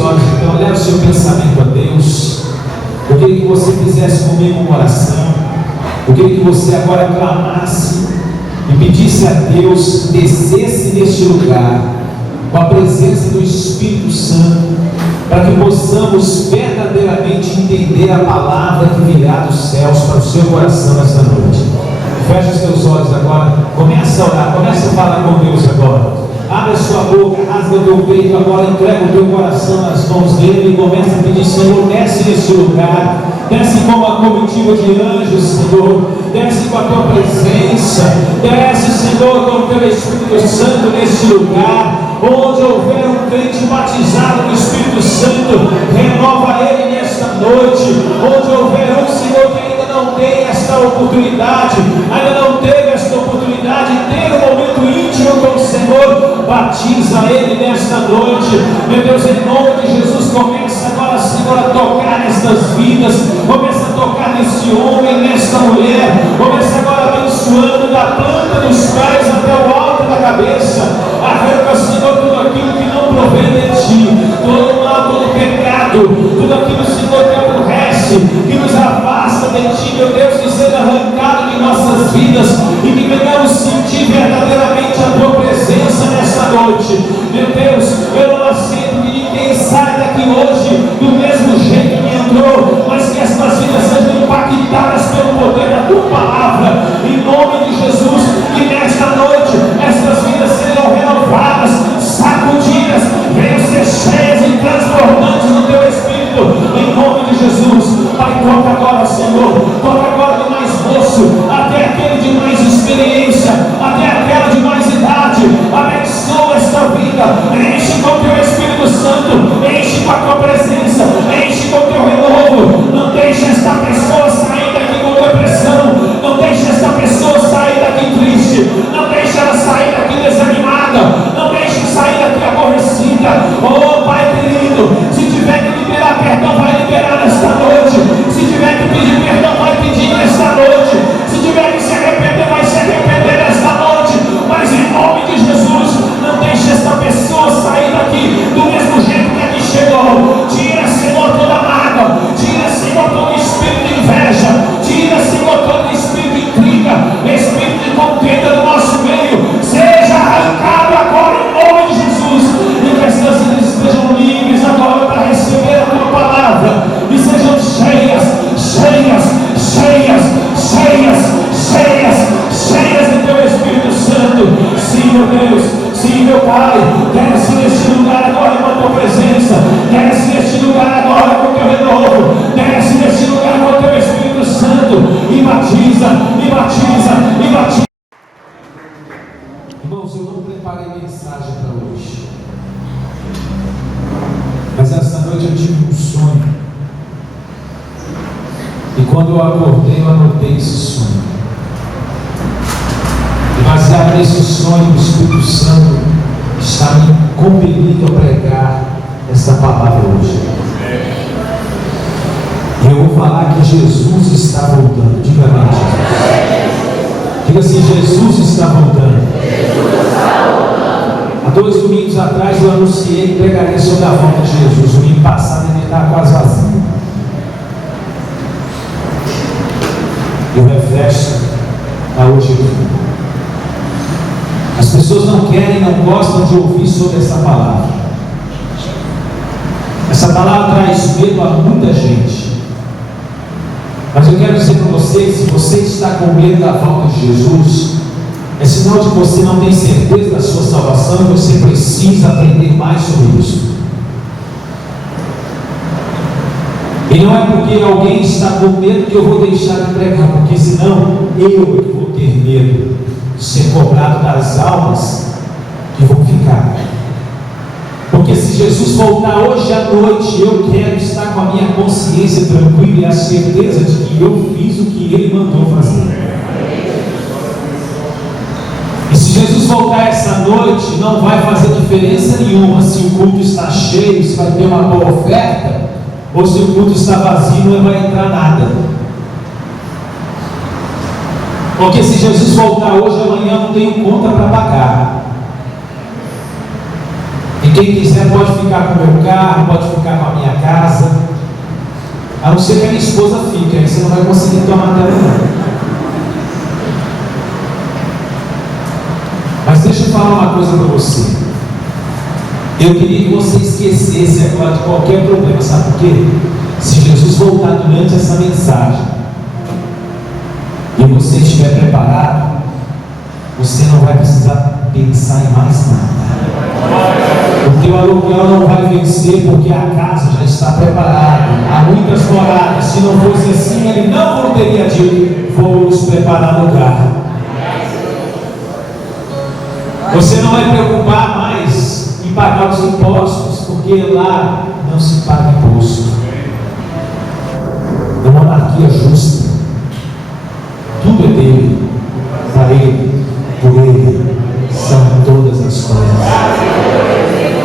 olhos então, leve o seu pensamento a Deus. Eu queria que você fizesse comigo uma oração. Eu queria que você agora clamasse e pedisse a Deus, descesse neste lugar com a presença do Espírito Santo, para que possamos verdadeiramente entender a palavra que virá dos céus para o seu coração nesta noite. Feche os teus olhos agora, começa a orar, começa a falar com Deus agora. Abre a sua boca, rasga o teu peito agora, entrega o teu coração nas mãos dele e começa a pedir: Senhor, desce neste lugar, desce com uma comitiva de anjos, Senhor, desce com a tua presença, desce, Senhor, com o teu Espírito Santo neste lugar. Onde houver um crente batizado no Espírito Santo, renova ele nesta noite. Onde houver um, Senhor, que ainda não tem esta oportunidade, ainda não teve esta oportunidade de ter um momento íntimo com o Senhor, batiza ele nesta noite. Meu Deus, em nome de Jesus, começa agora, Senhor, a tocar nestas vidas, começa a tocar nesse homem, nesta mulher, começa agora abençoando da planta dos pés até o alto da cabeça. Arranca, Senhor, tudo aquilo que não provém de ti, todo mal, todo pecado, tudo aquilo, Senhor, que aborrece, que nos afasta de ti, meu Deus, que seja arrancado de nossas vidas e que venhamos sentir verdadeiramente a tua presença nesta noite. Meu Deus, eu não aceito que ninguém saia daqui hoje do mesmo jeito que entrou, mas que estas vidas sejam impactadas pelo poder da tua palavra, em nome de Jesus. Que nesta noite estas vidas sejam renovadas, sacudidas, venham ser cheias e transformantes no teu Espírito, em nome de Jesus. Pai, toca agora, Senhor, toca agora do mais moço até aquele de mais experiência, até aquela de mais idade. Abençoa esta vida, enche com o teu Espírito Santo, enche com a tua presença, enche com o teu renovo. Não deixe esta pessoa sair daqui com depressão, não deixe esta pessoa sair daqui triste, não deixe ela sair daqui desanimada, não deixe sair daqui aborrecida. Oh Pai querido, se tiver que liberar perdão, vai liberar nesta noite. Se tiver que pedir perdão, vai pedir nesta noite. Se tiver que se arrepender, vai se arrepender nesta noite. Mas em nome de Jesus, não deixe esta pessoa sair daqui do mesmo jeito que aqui chegou. Tira, Senhor, toda mágoa, tira, Senhor, todo espírito de inveja, tira, Senhor, todo espírito de intriga, espírito de contenda do nosso meio, seja arrancado agora em nome de Jesus. E que estas vidas estejam livres agora para receber a tua palavra e sejam cheias, cheias, cheias, cheias, cheias, cheias do teu Espírito Santo. Sim, meu Deus, sim, meu Pai, desce neste lugar agora com a tua presença, desce neste lugar agora com o teu renovo, desce neste lugar com o teu Espírito Santo e batiza, e batiza, e batiza. Irmãos, eu não preparei mensagem para hoje, mas essa noite eu tive um sonho, e quando eu acordei, eu anotei esse sonho. E baseado nesse sonho, o Espírito Santo está me compelindo a pregar essa palavra hoje. E eu vou falar que Jesus está voltando. Diga amém, Jesus. Diga assim: Jesus está voltando. Há 2 domingos atrás eu anunciei que pregaria sobre a volta de Jesus. O domingo passado ele estava quase vazio. E o reflexo está hoje aqui. As pessoas não querem, não gostam de ouvir sobre essa palavra. Essa palavra traz medo a muita gente. Mas eu quero dizer para você, se você está com medo da volta de Jesus, é sinal de que você não tem certeza da sua salvação e você precisa aprender mais sobre isso. E não é porque alguém está com medo que eu vou deixar de pregar, porque senão eu vou ter medo de ser cobrado das almas que vão ficar. Porque se Jesus voltar hoje à noite, eu quero estar com a minha consciência tranquila e a certeza de que eu fiz o que Ele mandou fazer. E se Jesus voltar essa noite, não vai fazer diferença nenhuma se o culto está cheio, se vai ter uma boa oferta, ou se o culto está vazio, não vai entrar nada. Porque se Jesus voltar hoje, amanhã não tenho conta para pagar. E quem quiser pode ficar com o meu carro, pode ficar com a minha casa, a não ser que a minha esposa fique, aí você não vai conseguir tomar dela não. Mas deixa eu falar uma coisa para você. Eu queria que você esquecesse agora de qualquer problema, sabe por quê? Se Jesus voltar durante essa mensagem e você estiver preparado, você não vai precisar pensar em mais nada. O teu aluguel não vai vencer, porque a casa já está preparada. Há muitas moradas. Se não fosse assim, ele não teria dito: vou nos preparar lugar. Você não vai preocupar mais em pagar os impostos, porque lá não se paga imposto. Na monarquia justa, tudo é dele, para ele, por ele, são todas as coisas.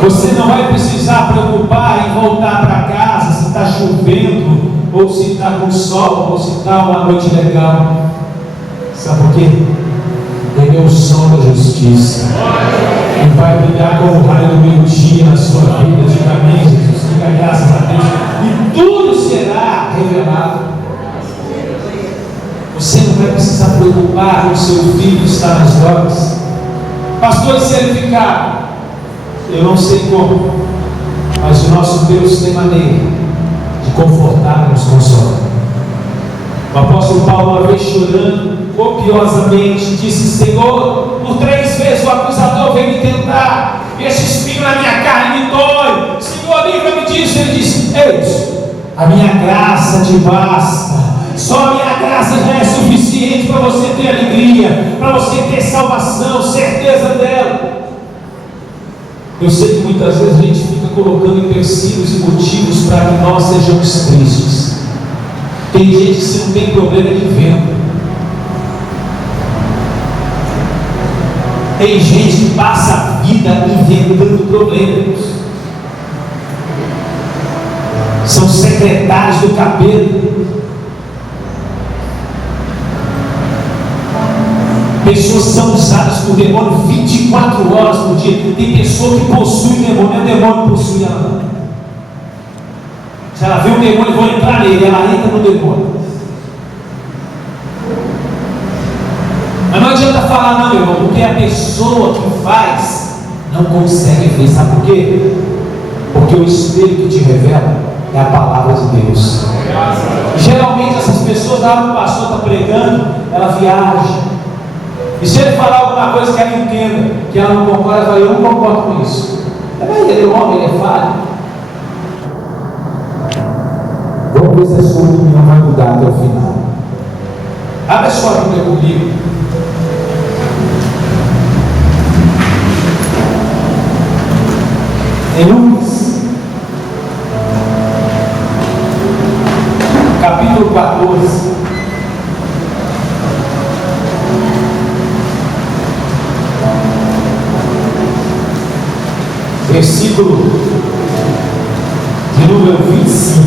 Você não vai precisar preocupar em voltar para casa se está chovendo, ou se está com sol, ou se está uma noite legal. Sabe por quê? Ele é o sol da justiça, e vai brilhar como o raio do meio-dia na sua vida. Diga amém, Jesus, diga graças a Deus, e tudo será revelado. Você não vai precisar preocupar com o seu filho estar nas drogas. Pastor, e se ele ficar? Eu não sei como, mas o nosso Deus tem maneira de confortar e nos consolar. O apóstolo Paulo, uma vez chorando copiosamente, disse: Senhor, por 3 vezes o acusador veio me tentar, este espinho na minha carne me dói. Senhor, livra-me disso. Ele disse: Eis, a minha graça te basta. Só a minha graça já é suficiente para você ter alegria, para você ter salvação, certeza dela. Eu sei que muitas vezes a gente fica colocando empecilhos e motivos para que nós sejamos tristes. Tem gente que se não tem problema de venda. Tem gente que passa a vida inventando problemas. São secretários do capeta. Pessoas são usadas por demônio 24 horas por dia. Tem pessoa que possui demônio, é o demônio que possui ela. Se ela vê um demônio, vou entrar nele, ela entra no demônio. Mas não adianta falar não, meu irmão, porque a pessoa que faz não consegue ver. Sabe por quê? Porque o espelho que te revela é a palavra de Deus. Geralmente essas pessoas, o pastor está pregando, ela viaja. E se ele falar alguma coisa que ela entenda, que ela não concorda, ela fala: eu não concordo com isso. Ele é homem, ele é falho. Vamos ver se a sua opinião vai mudar até o final. Abre a sua Bíblia comigo. Em Lucas, capítulo 14. Versículo de número 25.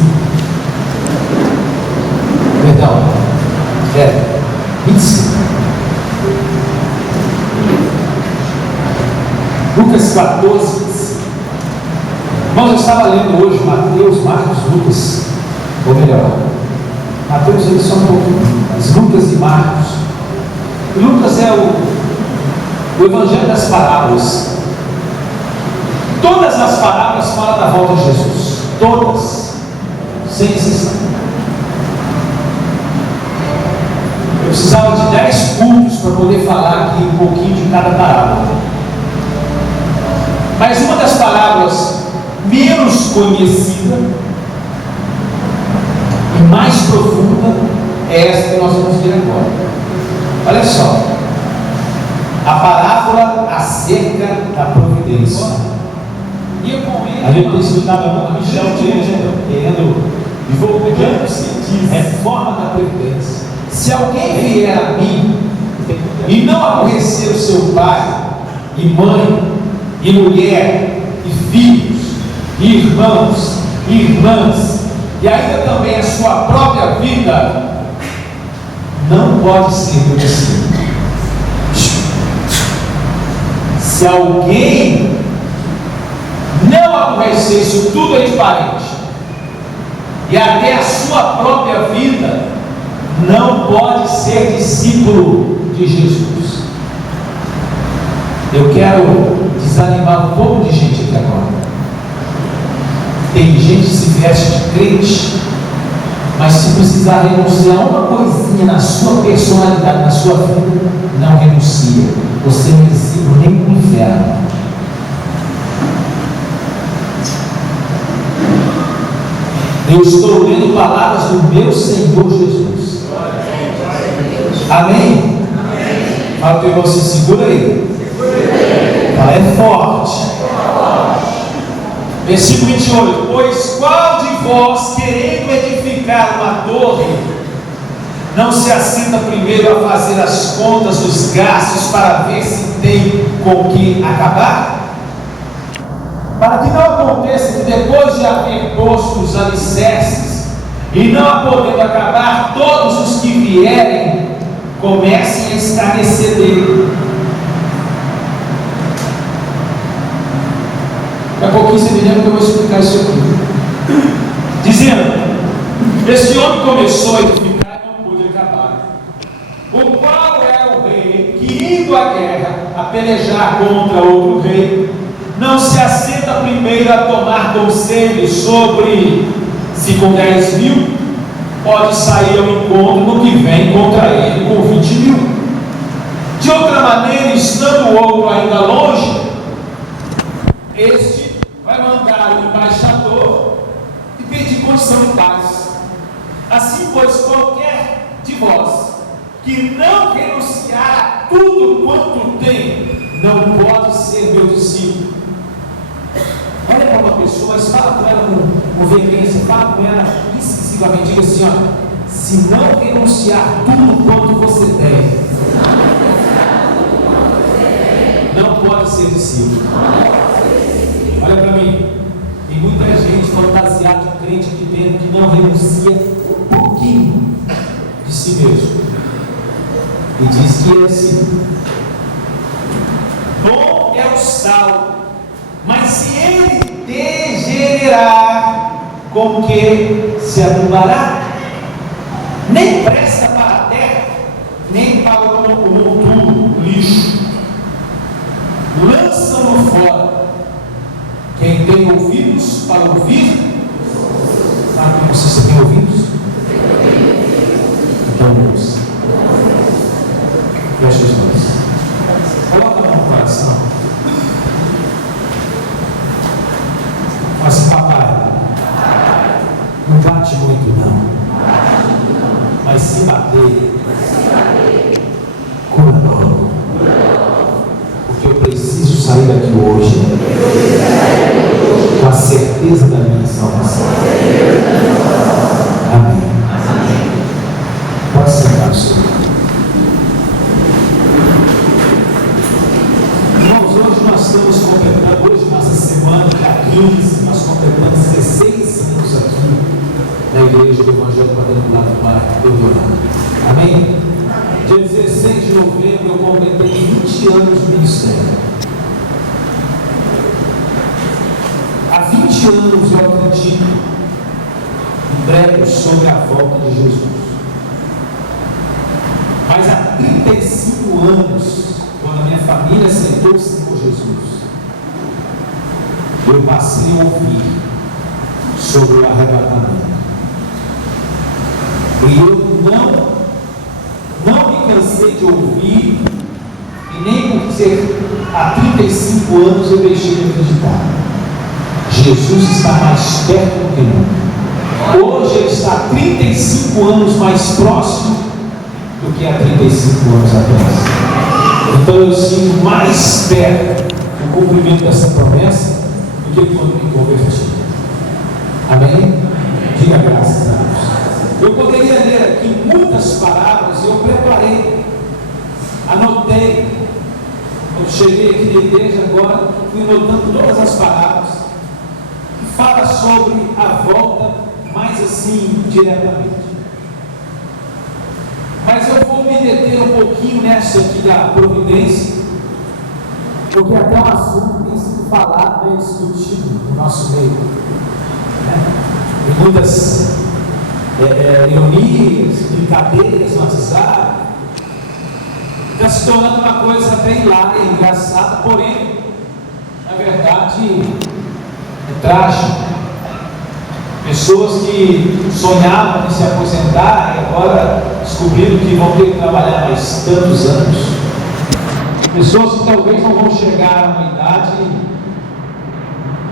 Perdão, 25. Lucas 14. Irmãos, eu estava lendo hoje Mateus, Marcos, Lucas, ou melhor, Mateus eles são um pouquinho, mas Lucas e Marcos. E Lucas é o Evangelho das parábolas. Todas as parábolas falam da volta de Jesus. Todas. Sem exceção. Eu precisava de 10 cultos para poder falar aqui um pouquinho de cada parábola. Mas uma das parábolas menos conhecida e mais profunda é essa que nós vamos ver agora. Olha só. A parábola acerca da providência. A gente tem estudado a Michel querendo divulgando reforma da previdência. Se alguém vier a mim e não aborrecer o seu pai e mãe e mulher e filhos e irmãos e irmãs e ainda também a sua própria vida, não pode ser meu discípulo. Se alguém próprio receio, isso tudo é de parente, e até a sua própria vida, não pode ser discípulo de Jesus. Eu quero desanimar um pouco de gente aqui agora. Tem gente que se veste de crente, mas se precisar renunciar uma coisinha na sua personalidade, na sua vida, não renuncia. Você não é discípulo nem no inferno. Eu estou lendo palavras do meu Senhor Jesus. Amém? Fala para você, segura aí. Fala, é forte. Versículo 28. Pois qual de vós, querendo edificar uma torre, não se assenta primeiro a fazer as contas dos gastos para ver se tem com que acabar? Para que não aconteça que depois de haver posto os alicerces e não podendo acabar, todos os que vierem comecem a escarnecer dele. Daqui a pouquinho você me lembra que eu vou explicar isso aqui. Dizendo: esse homem começou a edificar e não pôde acabar. O qual é o rei que, indo à guerra, a pelejar contra outro rei, não se assenta primeiro a tomar conselho sobre se com 10 mil pode sair ao encontro no que vem contra ele com 20 mil. De outra maneira, estando o outro ainda longe, este vai mandar o embaixador e pedir condição de paz. Assim, pois, qualquer de vós que não renunciar a tudo quanto tem, não pode ser meu discípulo. Olha para uma pessoa, mas fala com ela com veemência, fala com ela excessivamente, diga assim: olha, se não renunciar tudo quanto você tem, não pode ser discípulo. Olha para mim, tem muita gente fantasiada de crente aqui dentro que não renuncia um pouquinho de si mesmo e diz que é assim. Bom é o sal, mas se ele degenerar, com que se adublará? Nem presta para a terra, nem para o monturo, lixo. Lançam-no fora. Quem tem ouvidos para ouvir, sabe como você tem ouvidos? Então ouça. Feche os olhos. Coloca a mão no coração. Fala assim: papai, não bate muito não, mas se bater, cura logo, porque eu preciso sair daqui hoje com a certeza da minha salvação. Amém. Pode sentar, Senhor. Irmãos, hoje nós estamos completando, hoje nossa semana, dia 15, nós completamos 16 anos aqui na Igreja do Evangelho Quadrangular do Mar do Rio. Amém? Dia 16 de novembro eu completei 20 anos de ministério. Há 20 anos eu acredito em breve sobre a volta de Jesus. Mas há 35 anos, quando a minha família aceitou o Senhor Jesus, eu passei a ouvir sobre o arrebatamento. E eu não me cansei de ouvir, e nem por ser há 35 anos eu deixei de acreditar. Jesus está mais perto do que nunca. Hoje ele está 35 anos mais próximo do que há 35 anos atrás. Então eu sinto mais perto o cumprimento dessa promessa do que quando me converti. Amém? Diga graças a Deus. Eu poderia ler aqui muitas palavras, eu preparei, anotei. Quando cheguei aqui na igreja agora, fui anotando todas as palavras que falam sobre a volta, mais assim, diretamente. Mas eu vou me deter um pouquinho nessa aqui da providência, porque até o assunto tem sido falado, bem discutido no nosso meio. Em muitas reuniões, brincadeiras no WhatsApp, está se tornando uma coisa até hilária, engraçada, porém, na verdade, é trágico. Pessoas que sonhavam em se aposentar e agora descobriram que vão ter que trabalhar mais tantos anos. Pessoas que talvez não vão chegar a uma idade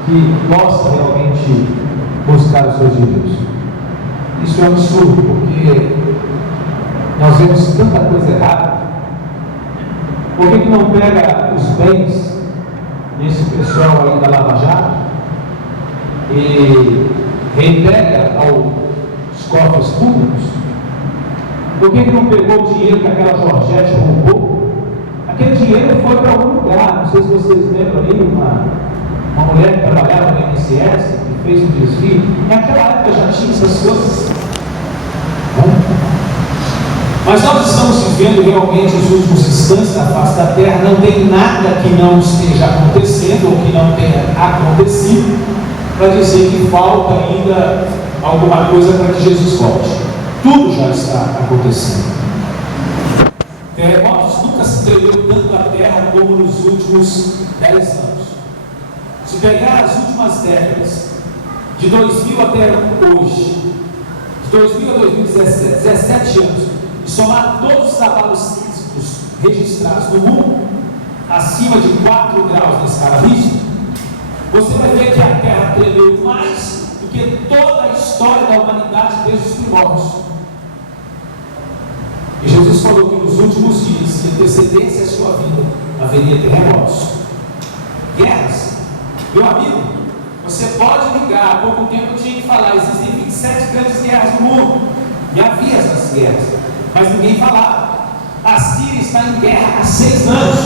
que possa realmente buscar os seus direitos. Isso é um absurdo, porque nós vemos tanta coisa errada. Por que não pega os bens desse pessoal aí da Lava Jato e reintegra aos cofres públicos? Por que não pegou o dinheiro que aquela Georgette roubou? Aquele dinheiro foi para algum lugar. Não sei se vocês lembram ali, uma mulher que trabalhava no INSS, que fez um desvio. Naquela época já tinha essas coisas. Mas nós estamos vivendo realmente os últimos instantes da face da terra. Não tem nada que não esteja acontecendo ou que não tenha acontecido para dizer que falta ainda alguma coisa para que Jesus volte. Tudo já está acontecendo. Terremotos nunca se tremeu tanto a terra como nos últimos 10 anos. Se pegar as últimas décadas, de 2000 até hoje, de 2000 a 2017, 17 anos, e somar todos os abalos sísmicos registrados no mundo, acima de 4 graus na escala Richter, você vai ver que a terra tremeu mais do que toda a história da humanidade desde os primórdios. E Jesus falou que nos últimos dias, em antecedência à sua vinda, haveria terremotos, guerras. Meu amigo, você pode ligar. Há pouco tempo eu tinha que falar, existem 27 grandes guerras no mundo, e havia essas guerras, mas ninguém falava. A Síria está em guerra há 6 anos.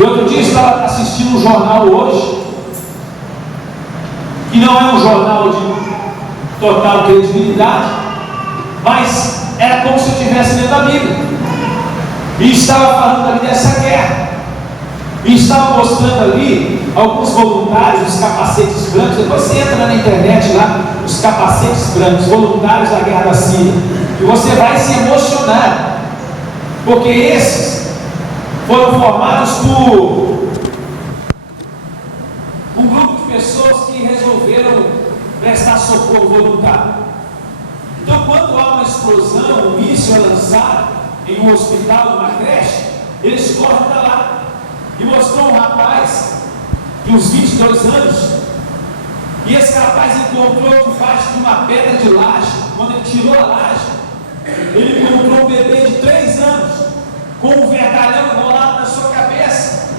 E outro dia eu estava assistindo um jornal hoje, que não é um jornal de total credibilidade, mas era como se eu estivesse lendo a Bíblia, e estava falando ali dessa guerra, e estava mostrando ali alguns voluntários, os capacetes brancos. Depois você entra na internet lá, os capacetes brancos, voluntários da guerra da Síria, e você vai se emocionar, porque esses foram formados por um grupo de pessoas que resolveram prestar socorro voluntário. Então, quando há uma explosão, um míssil é lançado em um hospital, numa creche, eles correm para lá. E mostrou um rapaz de uns 22 anos, e esse rapaz encontrou debaixo de uma pedra de laje. Quando ele tirou a laje, ele encontrou um bebê de 3 anos, com um vergalhão enrolado na sua cabeça,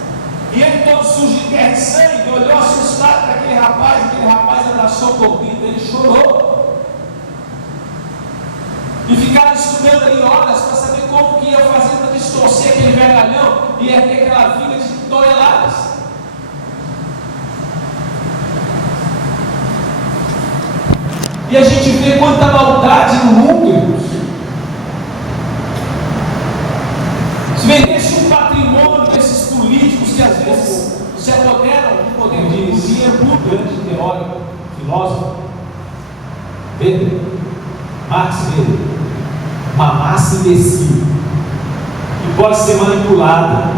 e ele todo sujo de terra e sangue, olhou assustado para aquele rapaz abraçou o corpinho dele e chorou. E ficaram estudando ali horas para saber como que ia fazer para distorcer aquele vergalhão e erguer aquela viga de toneladas. E a gente vê quanta maldade no mundo, irmãos. Se vendesse um patrimônio desses políticos que às vezes se apoderam do poder de dinheiro, muito grande teórico, filósofo, Weber, Max Weber, uma massa imbecil que pode ser manipulada.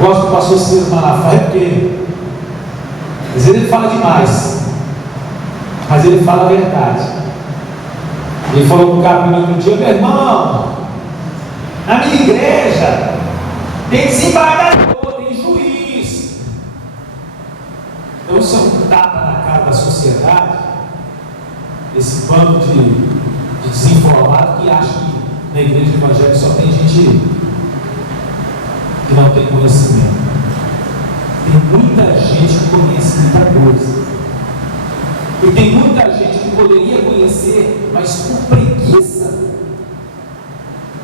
Gosto do pastor Ciro Malafaia porque às vezes ele fala demais, mas ele fala a verdade. Ele falou para o cara no outro dia: meu irmão, na minha igreja tem desembargador, tem juiz. Então isso é um tapa na cara da sociedade, esse bando de desinformado que acha que na igreja evangélica só tem gente que não tem conhecimento. Tem muita gente que conhece muita coisa, e tem muita gente que poderia conhecer, mas por preguiça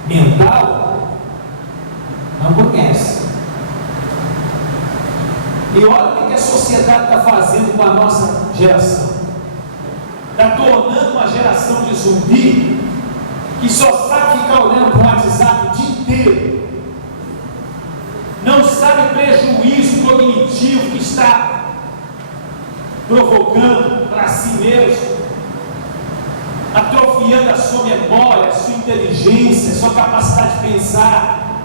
mental não conhece. E olha o que a sociedade está fazendo com a nossa geração. Está tornando uma geração de zumbi que só sabe ficar olhando para o WhatsApp o dia inteiro, não sabe prejuízo produtivo que está provocando para si mesmo, atrofiando a sua memória, a sua inteligência, a sua capacidade de pensar,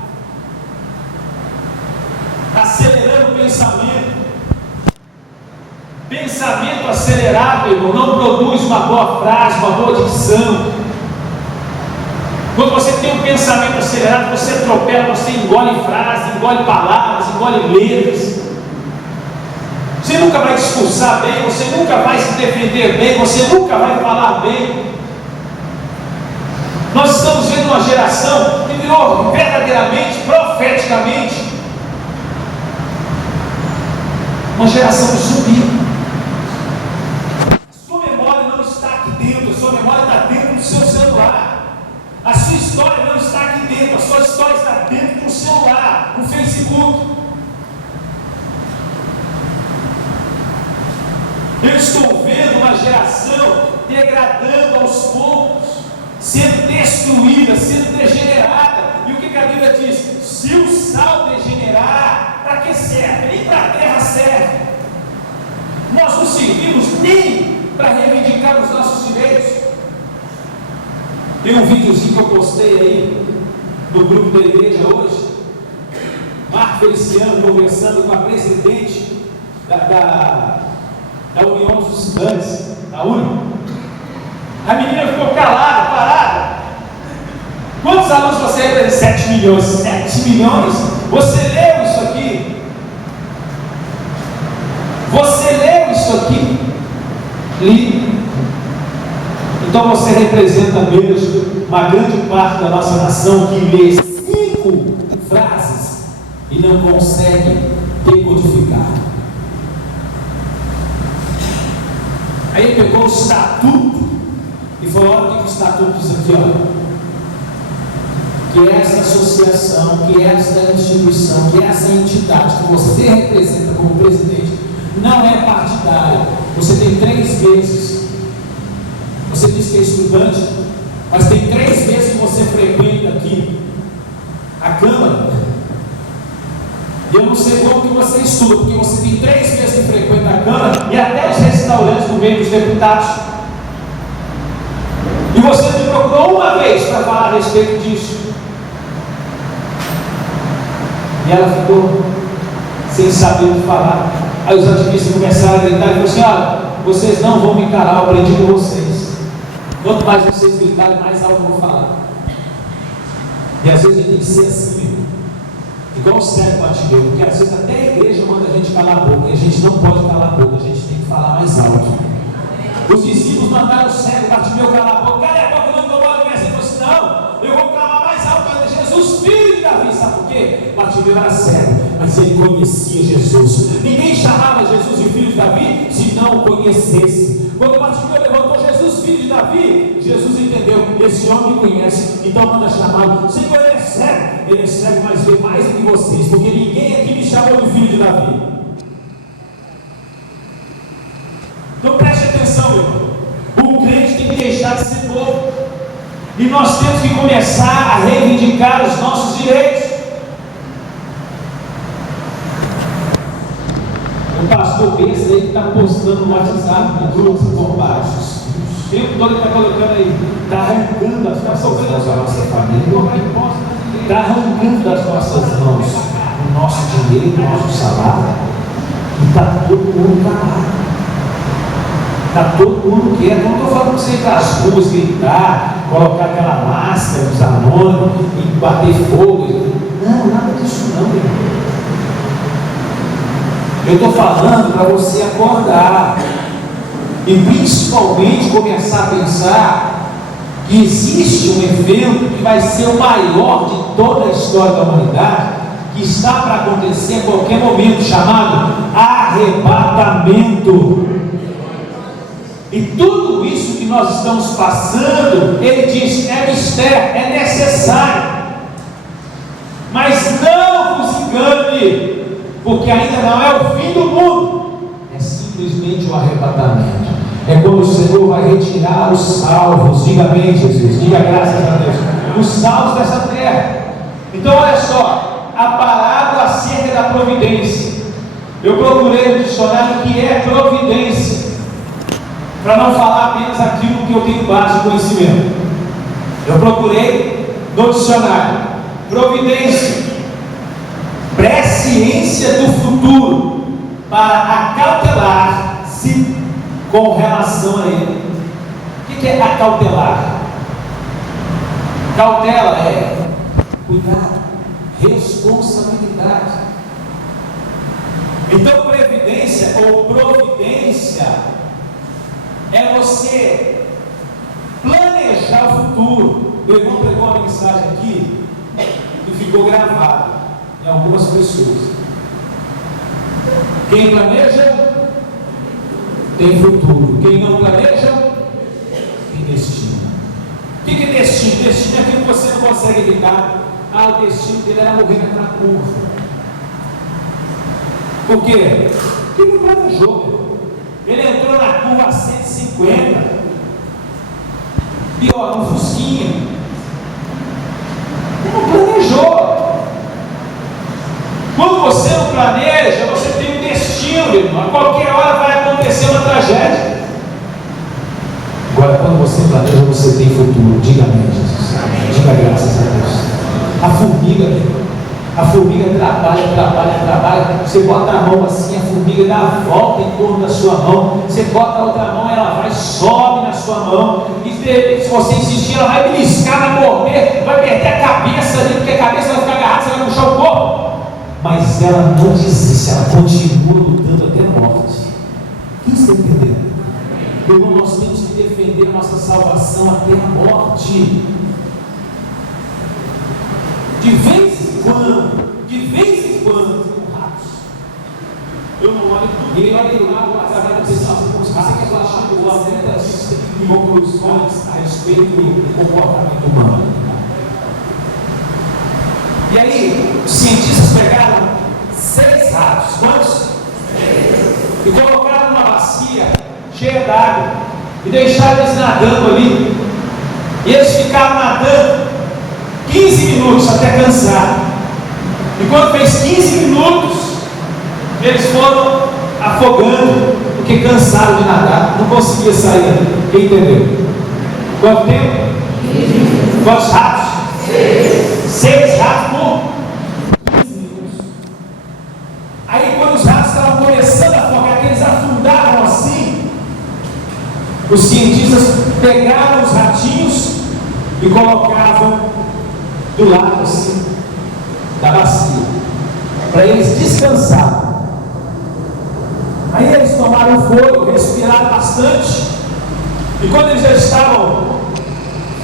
acelerando o pensamento. Pensamento acelerado, irmão, não produz uma boa frase, uma boa dicção. Quando você tem um pensamento acelerado, você atropela, você engole frases, engole palavras, engole letras. Você nunca vai discursar bem, você nunca vai se defender bem, você nunca vai falar bem. Nós estamos vendo uma geração que virou verdadeiramente, profeticamente, uma geração de zumbi. A sua memória não está aqui dentro, a sua memória está dentro do seu celular. A sua história não está aqui dentro, a sua história está dentro do celular, no Facebook. Eu estou vendo uma geração degradando aos poucos, sendo destruída, sendo degenerada. E o que a Bíblia diz? Se o sal degenerar, para que serve? Nem para a terra serve. Nós não servimos nem para reivindicar os nossos direitos. Tem um videozinho que eu postei aí no grupo da igreja hoje. Marco Feliciano conversando com a presidente da União dos Estudantes, da UNE. A menina ficou calada, parada. Quantos alunos você representa? 7 milhões. 7 milhões? Você leu isso aqui? Você leu isso aqui? Li. Então você representa mesmo uma grande parte da nossa nação que lê 5 frases e não consegue decodificar. Aí ele pegou o estatuto e falou: olha o que o estatuto diz aqui, ó. Que essa associação, que essa instituição, que essa entidade que você representa como presidente não é partidária. Você tem 3 vezes. Você diz que é estudante, mas tem 3 vezes que você frequenta aqui a Câmara. E eu não sei como que você estuda, porque você tem 3 vezes que frequenta a Câmara e até os restaurantes no meio dos deputados. E você me procurou uma vez para falar a respeito disso. E ela ficou sem saber o que falar. Aí os ativistas começaram a gritar e falaram assim: olha, vocês não vão me calar, eu aprendi com vocês. Quanto mais vocês gritarem, mais alto eu vou falar. E às vezes a gente tem que ser assim, irmão. Igual o cego Bartimeu, porque às vezes até a igreja manda a gente calar a boca, e a gente não pode calar a boca, a gente tem que falar mais alto. Os discípulos mandaram o cego Bartimeu calar a boca. Cala a boca, não incomoda minha gente. Ele falou assim: não, eu vou calar mais alto ainda. Jesus, filho de Davi. Sabe por quê? Bartimeu era cego, mas ele conhecia Jesus. Ninguém chamava Jesus de filho de Davi se não o conhecesse. Quando Bartimeu levantou Jesus, filho de Davi, Jesus entendeu: esse homem me conhece, então manda chamá-lo. Senhor, ele é cego, mas vê mais do que vocês, porque ninguém aqui me chamou de filho de Davi. Então preste atenção, meu irmão. O crente tem que deixar de ser bobo, e nós temos que começar a reivindicar os nossos direitos. O pastor Bessa aí está postando no WhatsApp, no grupo por baixo. O tempo todo ele está colocando aí, está arrancando as nossas mãos da nossa família, está arrancando das nossas mãos o nosso dinheiro, o nosso salário, e está todo mundo calado. Está todo mundo quieto. Não estou falando para você ir para as ruas, gritar, colocar aquela máscara dos anônimos e bater fogo. Não, nada disso não, meu irmão. Eu estou falando para você acordar e principalmente começar a pensar que existe um evento que vai ser o maior de toda a história da humanidade, que está para acontecer a qualquer momento, chamado arrebatamento. E tudo isso que nós estamos passando, ele diz, é mistério, é necessário, mas não vos engane, porque ainda não é o fim do mundo, é simplesmente o arrebatamento. É quando o Senhor vai retirar os salvos. Diga amém, Jesus, diga graças a Deus, os salvos dessa terra. Então olha só, a parábola acerca da providência, Eu procurei no dicionário o que é providência, para não falar apenas aquilo que eu tenho base de conhecimento. Eu procurei no dicionário: providência, presciência do futuro, para acautelar-se com relação a ele. O que é acautelar? Cautela é cuidado, responsabilidade. Então, previdência ou providência é você planejar o futuro. Meu irmão pegou uma mensagem aqui que ficou gravada em algumas pessoas. Quem planeja tem futuro, quem não planeja tem destino. O que é destino? Destino é aquilo que você não consegue evitar. O destino dele era morrer naquela curva. Por quê? Porque ele não planejou. Ele entrou na curva a 150, pior, no Fusquinha. Ele não planejou. Quando você não planeja, você tem um destino, meu irmão. A qualquer hora vai acontecer uma tragédia. Agora, quando você planeja, você tem futuro. Diga amém, Jesus. Diga graças a Deus. A formiga trabalha. Você bota a mão assim, a formiga dá a volta em torno da sua mão. Você bota a outra mão, ela vai, sobe na sua mão. E se você insistir, ela vai beliscar, vai morrer, vai perder a cabeça ali, porque a cabeça vai ficar agarrada, você vai puxar o corpo. Mas ela não desiste, ela continua lutando até a morte. Quem está entendendo? Irmão, nós temos que defender a nossa salvação até a morte. De vez em quando, ratos. Eu não olho tudo. Ele olha lá, através da pessoa, você quer baixar o aumenta de conclusões a respeito do comportamento humano. E aí, os cientistas pegaram 6 ratos. Quantos? E colocaram numa bacia cheia d'água e deixaram eles nadando ali. E eles ficaram nadando 15 minutos até cansar. E quando fez 15 minutos, eles foram afogando, porque cansaram de nadar, não conseguia sair. Quem entendeu? Quanto tempo? Quantos ratos? 6 ratos por 15 minutos. Aí quando os ratos estavam começando a afogar, que eles afundaram assim, os cientistas pegaram os ratinhos e colocavam do lado assim da bacia, para eles descansarem. Aí eles tomaram fôlego, respiraram bastante, e quando eles já estavam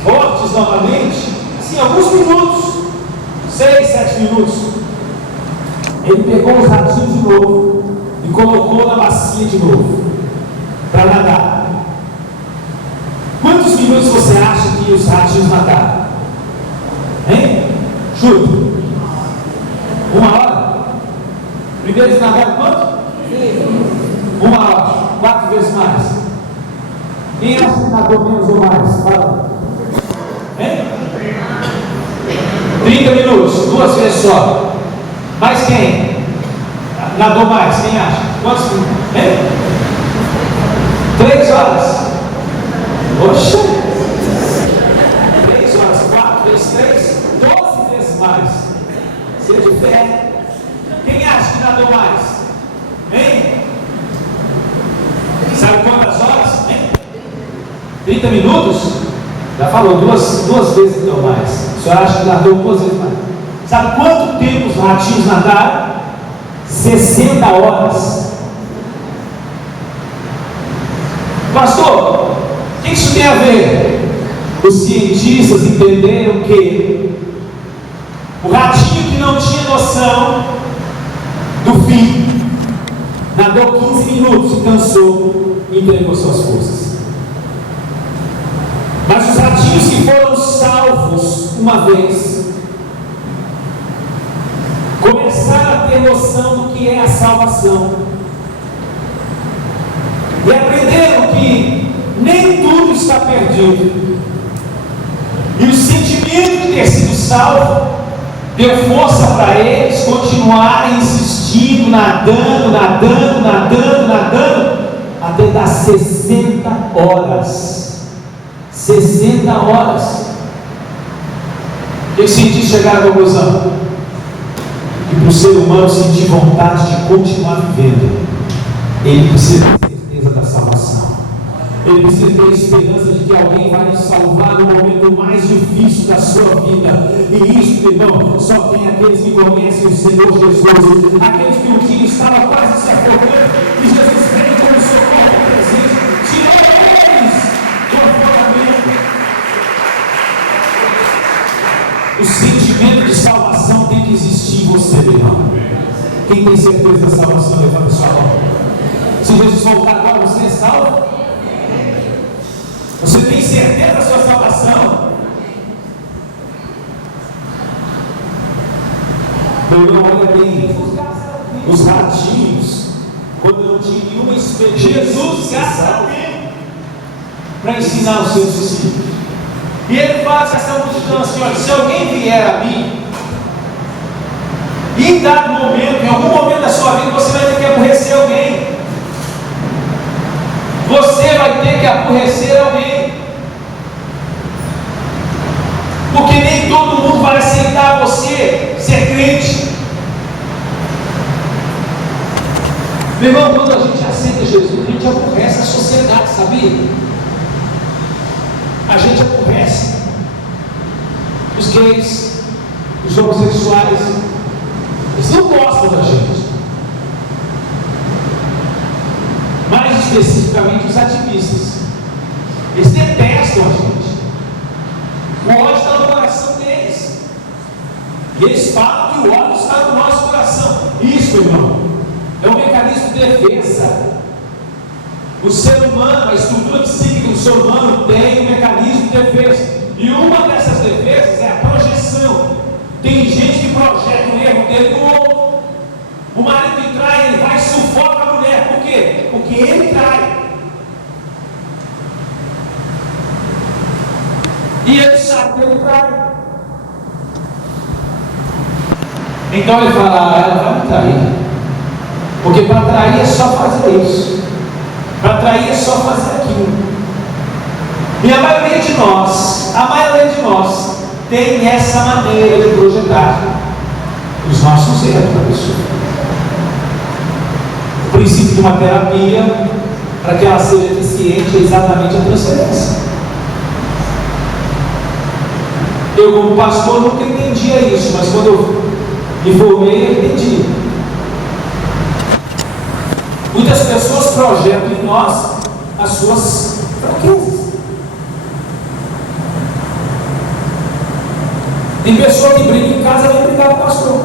fortes novamente, assim, alguns minutos, 6, 7 minutos, ele pegou os ratinhos de novo e colocou na bacia de novo para nadar. Quantos minutos você acha que os ratinhos nadaram? Hein? Chuta. 1 hora? Primeiro eles nadaram quanto? 1 hora. 4 vezes mais. Quem acha que nadou menos ou mais? Fala. Hein? 30 minutos. 2 vezes só. Mais quem? Nadou mais. Quem acha? Quantos? Hein? 3 horas. Oxa! 3 horas. 4 vezes 3. 12 vezes mais. Seja de fé. Quem acha que nadou mais? Hein? Sabe quantas horas? Hein? 30 minutos? Já falou, duas vezes não mais. O senhor acha que nadou 2 vezes mais? Sabe quanto tempo os ratinhos nadaram? 60 horas. Pastor, o que isso tem a ver? Os cientistas entenderam que o ratinho que não tinha noção do fim nadou 15 minutos e cansou e entregou suas forças. Mas os ratinhos que foram salvos uma vez começaram a ter noção do que é a salvação e aprenderam que nem tudo está perdido, e o sentimento de ter sido salvo deu força para eles continuarem insistindo, nadando, até dar 60 horas. 60 horas. Eles sentiram chegar à conclusão que para o ser humano sentir vontade de continuar vivendo, ele precisa ter certeza da salvação. Ele precisa ter esperança de que alguém vai nos salvar no momento mais difícil da sua vida. E isso, irmão, só tem aqueles que conhecem o Senhor Jesus, aqueles que um dia estavam quase se afogando, e Jesus veio como socorro presente, tirou eles do afogamento. O sentimento de salvação tem que existir em você, irmão. Quem tem certeza da salvação, levanta sua mão. Se Jesus voltar agora, você é salvo? Você tem certeza da sua salvação? Meu irmão, olha bem, os ratinhos, quando não tinha nenhuma experiência, Jesus gasta tempo para ensinar os seus discípulos. E ele fala para essa multidão assim: olha, se alguém vier a mim, e em dado momento, em algum momento da sua vida, você vai ter que aborrecer alguém. Você vai ter que aborrecer alguém, porque nem todo mundo vai aceitar você ser crente. Meu irmão, quando a gente aceita Jesus, a gente aborrece a sociedade, sabia? A gente aborrece os gays, os homossexuais. Eles não gostam da gente. Mais especificamente os ativistas. Eles detestam a gente. O ódio está no coração deles. E eles falam que o ódio está no nosso coração. Isso, irmão, é um mecanismo de defesa. O ser humano, a estrutura psíquica do ser humano tem um mecanismo de defesa. E uma dessas defesas é a projeção. Tem gente que projeta o erro dele no outro. O marido que trai, ele vai e sufoca a mulher. Por quê? Porque ele trai. E ele sabe que ele trai. Então ele fala: ela vai me trair. Porque para trair é só fazer isso. Para trair é só fazer aquilo. E a maioria de nós tem essa maneira de projetar os nossos erros para a pessoa. O princípio de uma terapia, para que ela seja eficiente, é exatamente a transferência. Eu, como pastor, nunca entendia isso, mas quando eu me formei, eu entendi. Muitas pessoas projetam em nós as suas fraquezas. Tem pessoa que briga em casa e vem brigar com o pastor.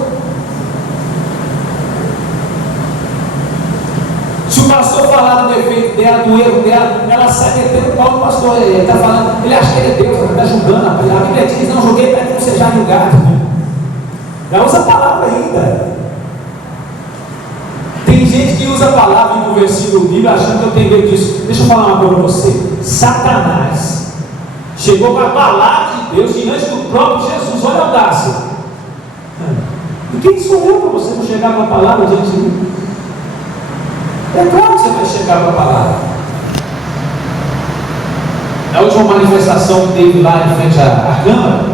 Se o pastor falar do defeito dela, do erro dela, ela sai metendo o pau do pastor. Ele está falando, ele acha que ele é Deus, ele está julgando. A Bíblia diz: não julguei para que não seja julgado. Já usa a palavra ainda. Tem gente que usa a palavra em um versículo bíblico achando que eu tenho medo disso. Deixa eu falar uma coisa para você. Satanás chegou com a palavra de Deus diante do próprio Jesus. Olha a audácia. E quem escolheu para você não chegar com a palavra diante de mim? É claro que você vai chegar com a palavra. Na última manifestação que teve lá em frente à Câmara,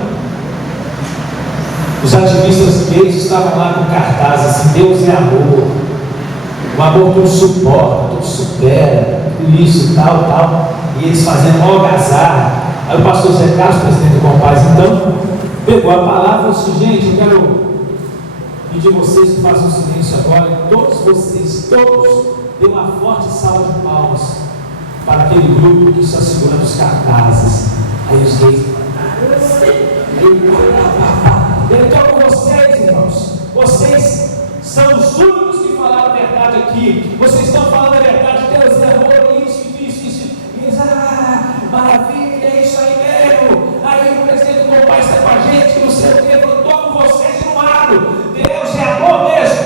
os ativistas gays estavam lá com cartaz assim: Deus é amor, o amor tudo suporta, tudo supera, tudo isso e tal, e eles fazendo uma algazarra. Aí o pastor Zé Carlos, presidente do Compaz, então, pegou a palavra e disse: gente, eu quero pedir vocês que façam silêncio agora, todos vocês, todos, dê uma forte salva de palmas para aquele grupo que está segurando os cartazes. Aí os gays, eu estou com vocês, irmãos. Vocês são os únicos que falaram a verdade aqui. Vocês estão falando a verdade. Deus é amor, isso. E eles, maravilha, é isso aí mesmo. Aí o presidente do Compaz está com a gente, não sei o que. Eu estou com vocês e não abro. Deus é amor mesmo.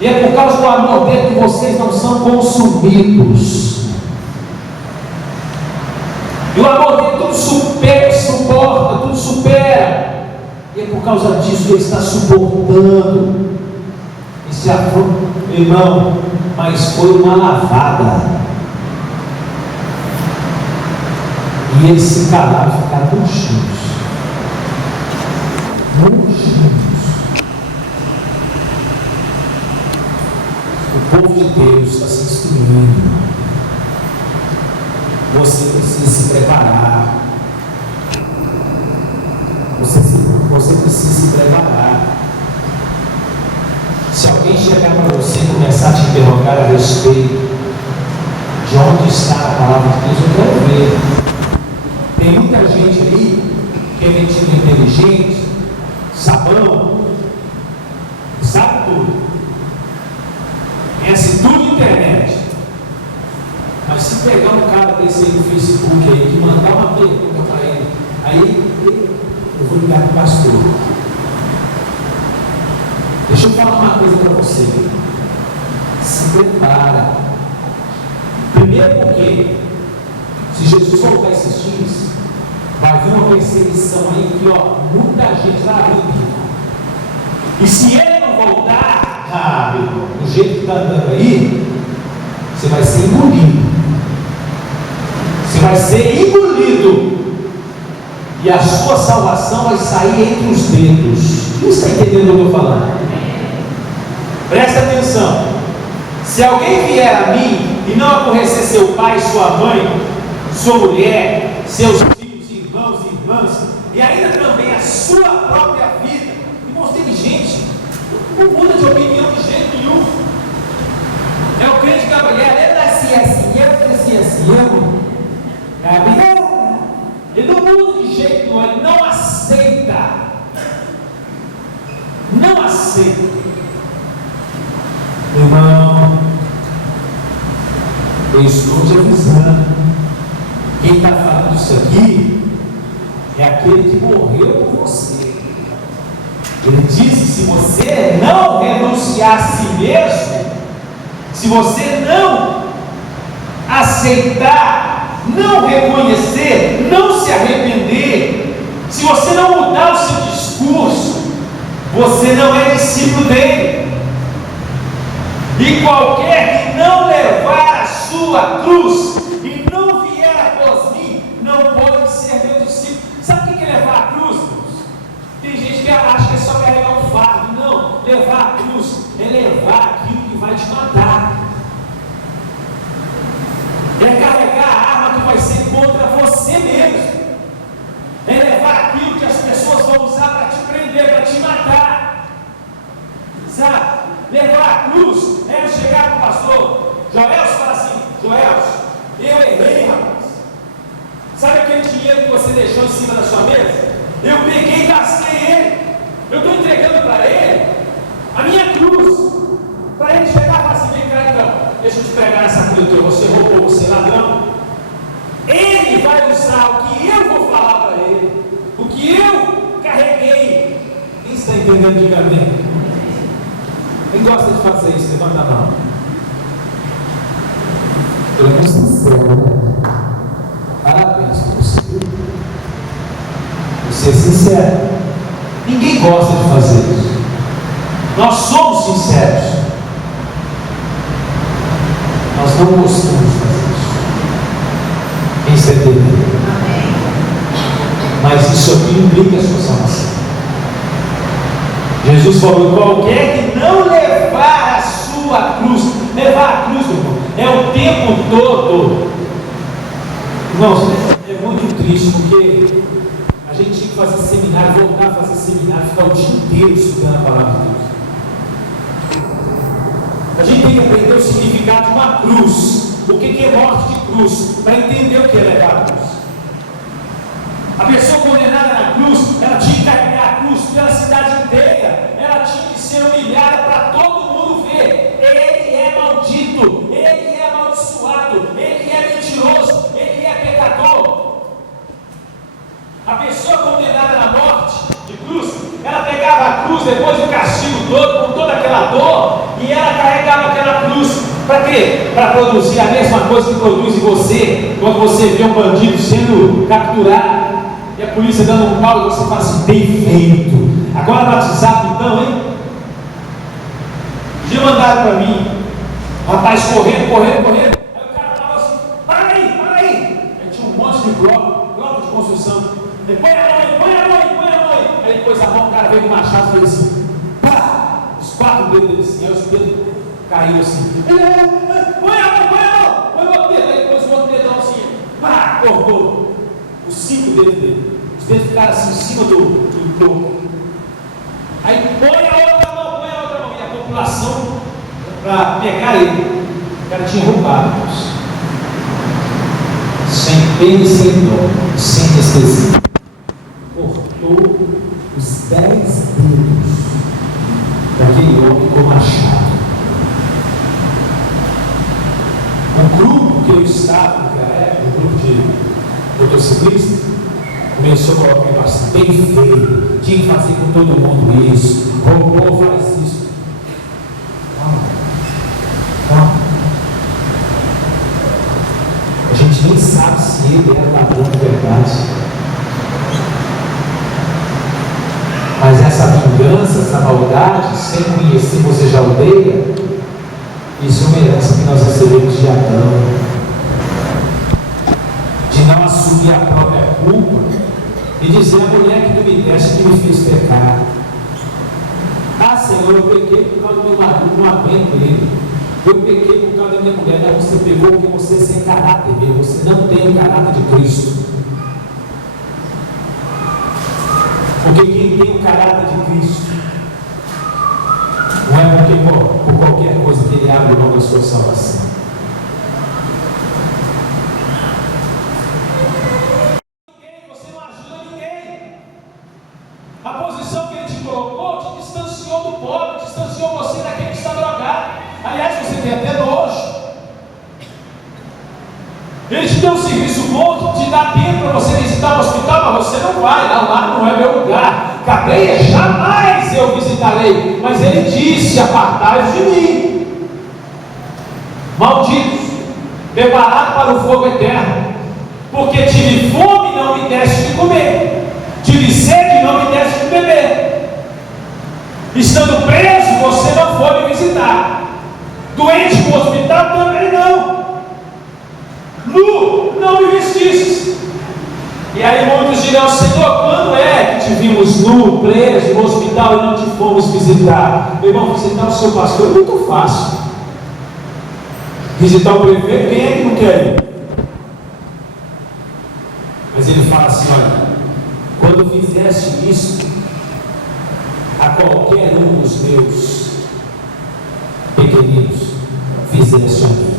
E é por causa do amor dele que vocês não são consumidos. E o amor dele tudo supera, tudo supera. E é por causa disso que ele está suportando esse afronto, irmão, mas foi uma lavada. E eles se calaram e ficaram murchinhos. O povo de Deus está se destruindo. Você precisa se preparar. Você precisa se preparar. Se alguém chegar para você e começar a te interrogar a respeito de onde está a palavra de Deus, eu quero ver. Tem muita gente aí que é metido inteligente, sabão, sabe tudo, conhece tudo na internet. Mas se pegar um cara desse aí no Facebook aí, e mandar uma pergunta para ele, aí eu vou ligar para o pastor. Deixa eu falar uma coisa para você. Se prepara. Primeiro porque, se Jesus voltar esses dias, vai vir uma perseguição aí que, muita gente vai vir. E se ele não voltar, do jeito que está andando aí, você vai ser engolido. Você vai ser engolido. E a sua salvação vai sair entre os dedos. Você está entendendo o que eu estou falando? Presta atenção. Se alguém vier a mim e não aborrecer seu pai, sua mãe, sua mulher, seus filhos, irmãos e irmãs, e ainda também a sua própria vida, irmãos, tem gente não muda de opinião de jeito nenhum. É o crente Gabriel, ele nascia assim, eu cresci assim, ele não muda de jeito nenhum, ele não aceita. Não aceita. Irmão, eu estou te avisando. Quem está falando isso aqui é aquele que morreu por você. Ele disse: se você não renunciar a si mesmo, se você não aceitar, não reconhecer, não se arrepender, se você não mudar o seu discurso, você não é discípulo dele. E qualquer que não levar a sua cruz e não vier após mim, não pode ser meu discípulo. Sabe o que é levar a cruz, irmãos? Tem gente que acha que é só carregar um fardo. Não, levar a cruz é levar aquilo que vai te matar. É carregar a arma que vai ser contra você mesmo. É levar aquilo que as pessoas vão usar para te prender, para te matar. Sabe? Levar a cruz é chegar para o pastor Joelson e falar assim: Joelson, eu errei, rapaz. Sabe aquele dinheiro que você deixou em cima da sua mesa? Eu peguei e gastei ele. Eu estou entregando para ele a minha cruz. Para ele chegar e falar assim: vem cá então, deixa eu te pegar essa cruz, você roubou, você ladrão. Ele vai usar o que eu vou falar para ele, o que eu carreguei. Quem está entendendo? Diga amém. Quem gosta de fazer isso? Levanta a mão. Eu é sincero, né? Parabéns por você. Você é sincero. Ninguém gosta de fazer isso. Nós somos sinceros. Nós não gostamos de fazer isso. Quem está entendendo? Mas isso aqui implica a sua salvação. Jesus falou: qualquer que não levar a sua cruz, levar a cruz, irmão, é o tempo todo. Irmãos, é muito triste porque a gente tinha que fazer seminário, voltar a fazer seminário, ficar o dia inteiro estudando a palavra de Deus. A gente tem que aprender o significado de uma cruz, o que é morte de cruz, para entender o que é levar a cruz. A pessoa condenada na cruz, ela tinha que carregar a cruz pela cidade inteira, ela tinha que ser humilhada para todo mundo ver. Ele é maldito, ele é amaldiçoado, ele é mentiroso, ele é pecador. A pessoa condenada na morte de cruz, ela pegava a cruz depois do castigo todo, com toda aquela dor, e ela carregava aquela cruz. Para quê? Para produzir a mesma coisa que produz em você, quando você vê um bandido sendo capturado, e a polícia dando um pau, e você fala assim: bem feito, Agora no WhatsApp então, hein? Já mandaram para mim, rapaz correndo. Aí o cara falava assim, para aí. Aí tinha um monte de bloco de construção. Ele, põe a mão. Aí depois a mão, o cara veio com o machado e fez assim, pá! Os 4 dedos dele assim, aí os dedos caíram assim. Põe a mão. Põe o outro dedo. Aí depois o outro dedão assim, pá! Cortou os 5 dedos dele. Os dedos ficaram assim em cima do tronco. Aí põe a outra mão. E a população, para pegar ele, o cara tinha roubado, sem pena e sem dó, sem anestesia. Cortou os 10 dedos daquele homem com machado. O grupo que eu estava naquela época, um grupo de motociclistas, começou a colocar bastante, bem feio, tinha que fazer com todo mundo isso, roubou, faz isso. Calma. A gente nem sabe se ele era ladrão de verdade. Mas essa vingança, essa maldade, sem conhecer você já odeia, isso é uma herança que nós recebemos de Adão. De não assumir a própria culpa e dizer a mulher que tu me deste que me fez pecar. Ah, Senhor, eu pequei por causa do meu marido, não aguento ele. Eu pequei por causa da minha mulher. Não, você pegou porque você é sem caráter mesmo. Você não tem o caráter de Cristo. Porque quem tem o caráter de Cristo não é porque por qualquer coisa que ele abre mão da sua salvação. Você não ajuda ninguém. A posição que ele te colocou te distanciou do pobre, distanciou você daquele que está drogado. Aliás, você tem até nojo. Ele te deu um serviço bom, te dá tempo para você visitar o hospital, mas você não vai, lá não é meu lugar. Cadeia, jamais eu visitarei. Mas ele disse, apartai-vos de mim, malditos, preparados para o fogo eterno, porque tive fome e não me deste de comer, tive sede e não me deste de beber, estando preso você não foi me visitar, doente no hospital também não, nu não me vestiste. E aí muitos dirão, Senhor, quando é que te vimos nu, preso, no hospital e não te fomos visitar? Meu irmão, visitar o seu pastor é muito fácil. Visitar o prefeito, quem é que não quer ir? Mas ele fala assim, olha, quando fizeste isso a qualquer um dos meus pequeninos, fizeste a mim.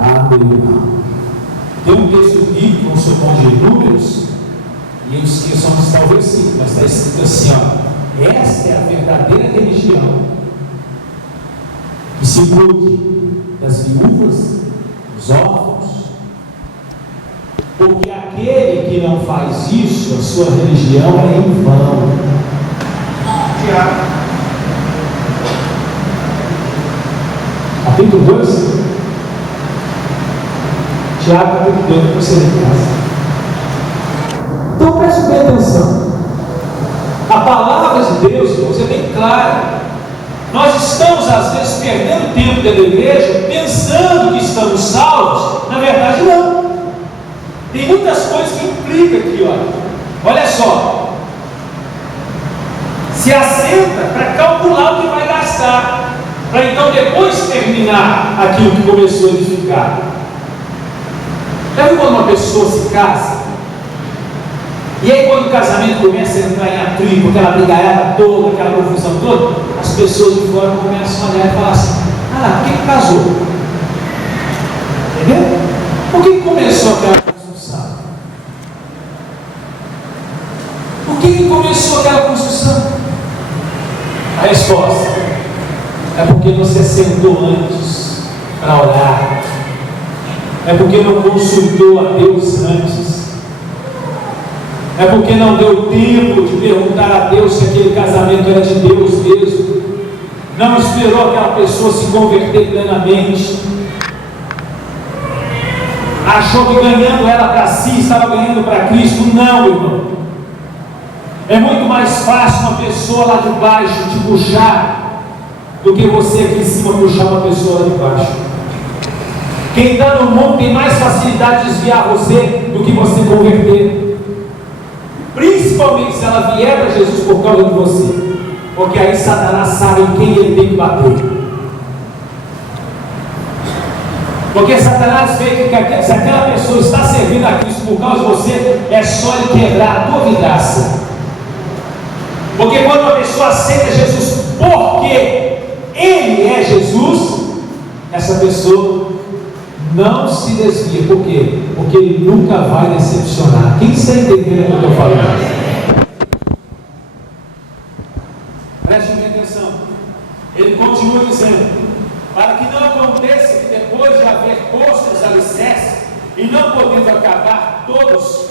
Ah, meu irmão. Tem um texto bíblico, não sou bom de números, e eu esqueço onde está o versículo, mas está escrito assim, ó, esta é a verdadeira religião, que se cuide das viúvas, dos órfãos, porque aquele que não faz isso, a sua religião é em vão. Tiago, capítulo 2. Tiago, capítulo 2, para você em casa. Então preste bem atenção. A palavra de Deus, irmãos, é bem clara. Nós estamos, às vezes, perdendo tempo dentro da igreja, pensando que estamos salvos. Na verdade, não. Tem muitas coisas que implicam aqui, olha só. Se assenta para calcular o que vai gastar, para então depois terminar aquilo que começou a edificar. Já viu quando uma pessoa se casa? E aí quando o casamento começa a entrar em atrito, aquela brigaiada toda, aquela confusão toda, as pessoas de fora começam a olhar e falar assim, por que casou? Entendeu? Por que começou aquela construção? Por que começou aquela construção? A resposta é porque você sentou antes para orar. É porque não consultou a Deus antes. É porque não deu tempo de perguntar a Deus se aquele casamento era de Deus mesmo. Não esperou aquela pessoa se converter plenamente. Achou que ganhando ela para si, estava ganhando para Cristo. Não, irmão. É muito mais fácil uma pessoa lá de baixo te puxar do que você aqui em cima puxar uma pessoa lá de baixo. Quem está no mundo tem mais facilidade de desviar você do que você converter, principalmente se ela vier para Jesus por causa de você, porque aí Satanás sabe em quem ele tem que bater. Porque Satanás vê que se aquela pessoa está servindo a Cristo por causa de você, é só ele quebrar a tua vidraça. Porque quando uma pessoa aceita Jesus porque Ele é Jesus, essa pessoa não se desvia. Por quê? Porque Ele nunca vai decepcionar. Quem está entendendo o que eu estou falando? Preste bem atenção. Ele continua dizendo: para que não aconteça que depois de haver posto os alicerces e não podendo acabar, todos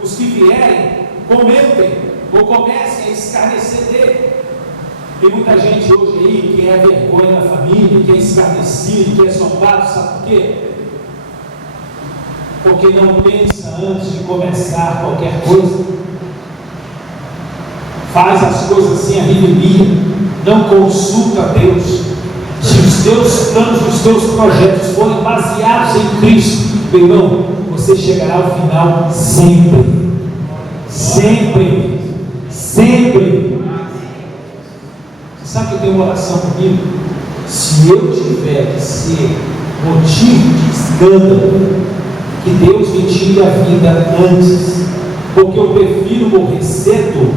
os que vierem comentem ou comecem a escarnecer dele. Tem muita gente hoje aí que é vergonha na família, que é escarnecido, que é zombado, sabe por quê? Porque não pensa antes de começar qualquer coisa, faz as coisas assim a revelia, não consulta a Deus. Se os teus planos, os teus projetos forem baseados em Cristo, meu irmão, você chegará ao final sempre. Sempre. Sempre. Você sabe que eu tenho uma oração comigo? Se eu tiver que ser motivo de escândalo, que Deus me tire a vida antes, porque eu prefiro morrer cedo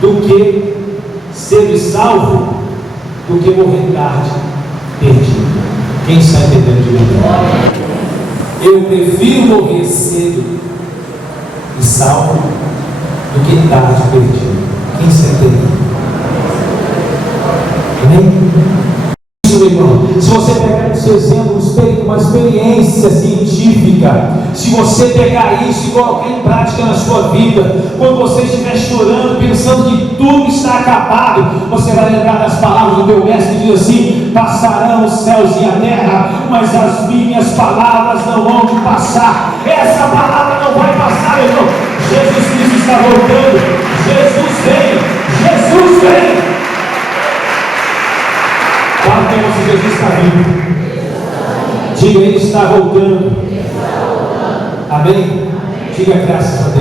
do que ser salvo, do que morrer tarde, perdido. Quem está entendendo de verdade? Eu prefiro morrer cedo e salvo do que tarde, perdido. Quem está entendendo? Amém? Isso, meu irmão. Se você pegar esse exemplo, uma experiência científica, se você pegar isso e colocar em prática na sua vida, quando você estiver chorando, pensando que tudo está acabado, você vai lembrar das palavras do teu mestre que diz assim: passarão os céus e a terra, mas as minhas palavras não vão de passar. Essa palavra não vai passar, meu irmão. Jesus Cristo está voltando. Jesus vem. Jesus vem. Fala se Jesus está vivo. Diga, Ele está voltando. Amém? Diga graças a Deus.